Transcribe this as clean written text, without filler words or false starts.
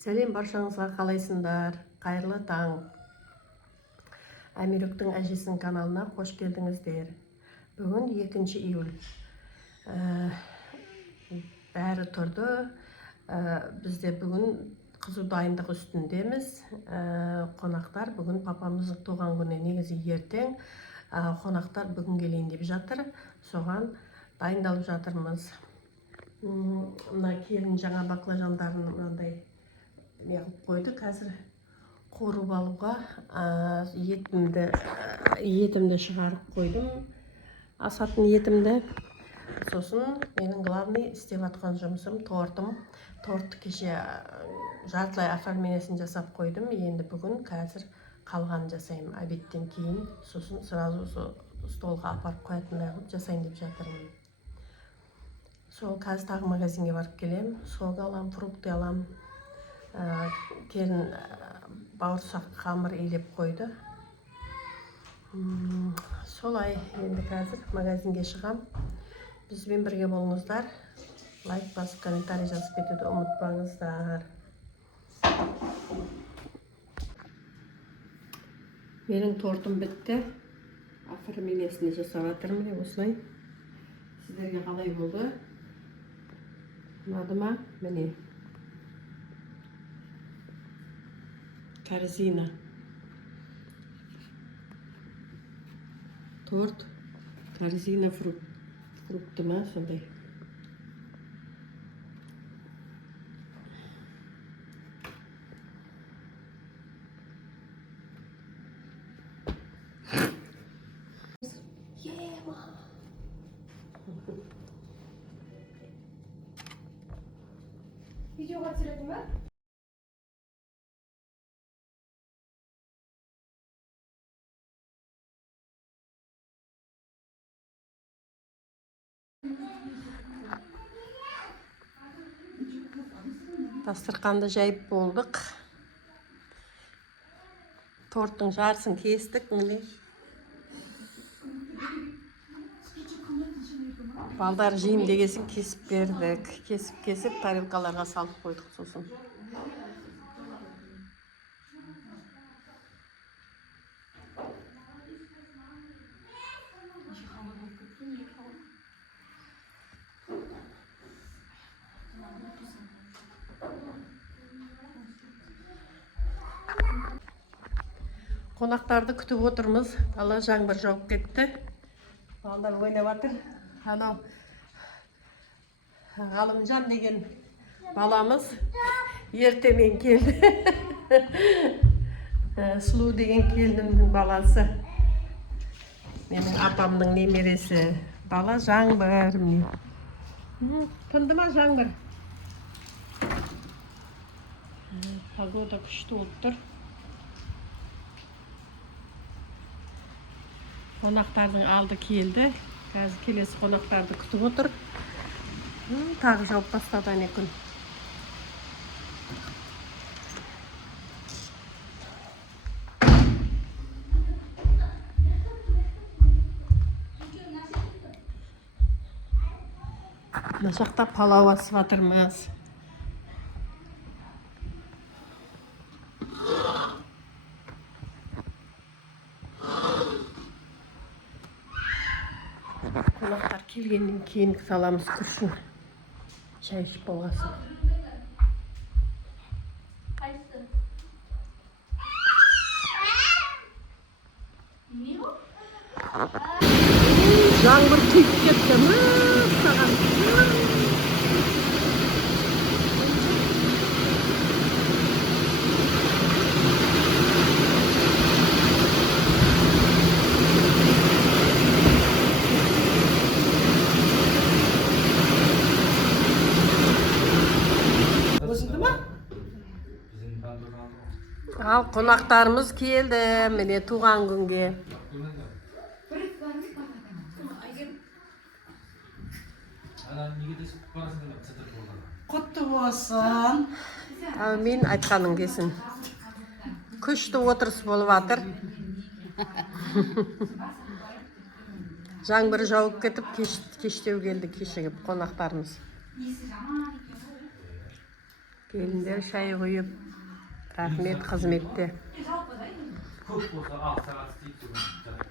Сәлем баршаңызға, қалайсыңдар? Қайырлы таң. Әмирүктің әжесінің каналына қош келдіңіздер. Бүгін 2 июль. Бәрі тұрды. Бізде бүгін қызу дайындық үстіндеміз. Қонақтар бүгін папамыздың туған күні, негізі ертең. Қонақтар бүгін келейін деп жатыр. Соған дайындалып жатырмыз. Мына келін жаңа баклажандарын мынандай неғып қойды. Қазір қуырып алуға етімді шығарып қойдым. Асатын етімді. Сосын менің главный істеп атқан жұмысым тортым. Тортты кеше жартылай оформлениесін жасап қойдым. Енді бүгін қазір қалғанын жасаймын. Обедтен кейін сосын сразу столға апарып қоятындай қылып жасайын деп жатырмын. Сол қазір тағы магазинге барып келем. Сок алам, фрукты алам. Келін бауырсақ қамыр илеп қойды. Солай, енді қазір магазинге шығам. Бізбен бірге болыңыздар. Лайк басып, комментарий жазып кетуді ұмытпаңыздар. Менің тортым бітті. Оформлениесін жасап жатырмын, осылай. Сіздерге қалай болды? Ұнады ма? Міне. Корзина. Торт, корзина фрукты ма, сондай. Videoga түсіретің бе? Дастарханды жайып болдық. Торттың жарысын кестік. Балдар жейін дегесін кесіп бердік. Кесіп тарелкаларға салып қойдық сосын. Қонақтарды күтіп отырмыз. Ала жаңбыр жауып кетті. Балдар ойнап жатыр. Анау Ғалымжан деген баламыз ертемен келді. Сұлу деген келінімнің баласы. Менің апамның немересі. Бала жаңбыр. Тынды ма жаңбыр? Погода күшті болып тұр. Қонақтардың алды келді. Қазір келесі қонақтарды күтіп отыр. Тағы жауып бастады ане күн. Мына жақта палау асып жатырмыз. Қонақтар келгеннен кейін саламыз күршін. Шай ішіп болғасын. Жаңбыр құйып кетті. Саған. Ал қонақтарымыз келді, міне туған күнге. Құтты болсын. Әумин, айтқаның келсін. Күшті отырыс болып жатыр. Жаңбыр жауып кетіп, кештеу келді кешігіп қонақтарымыз. Келіндер шай құйып, рахмет қызметте. Көп болса 6 сағат істейді.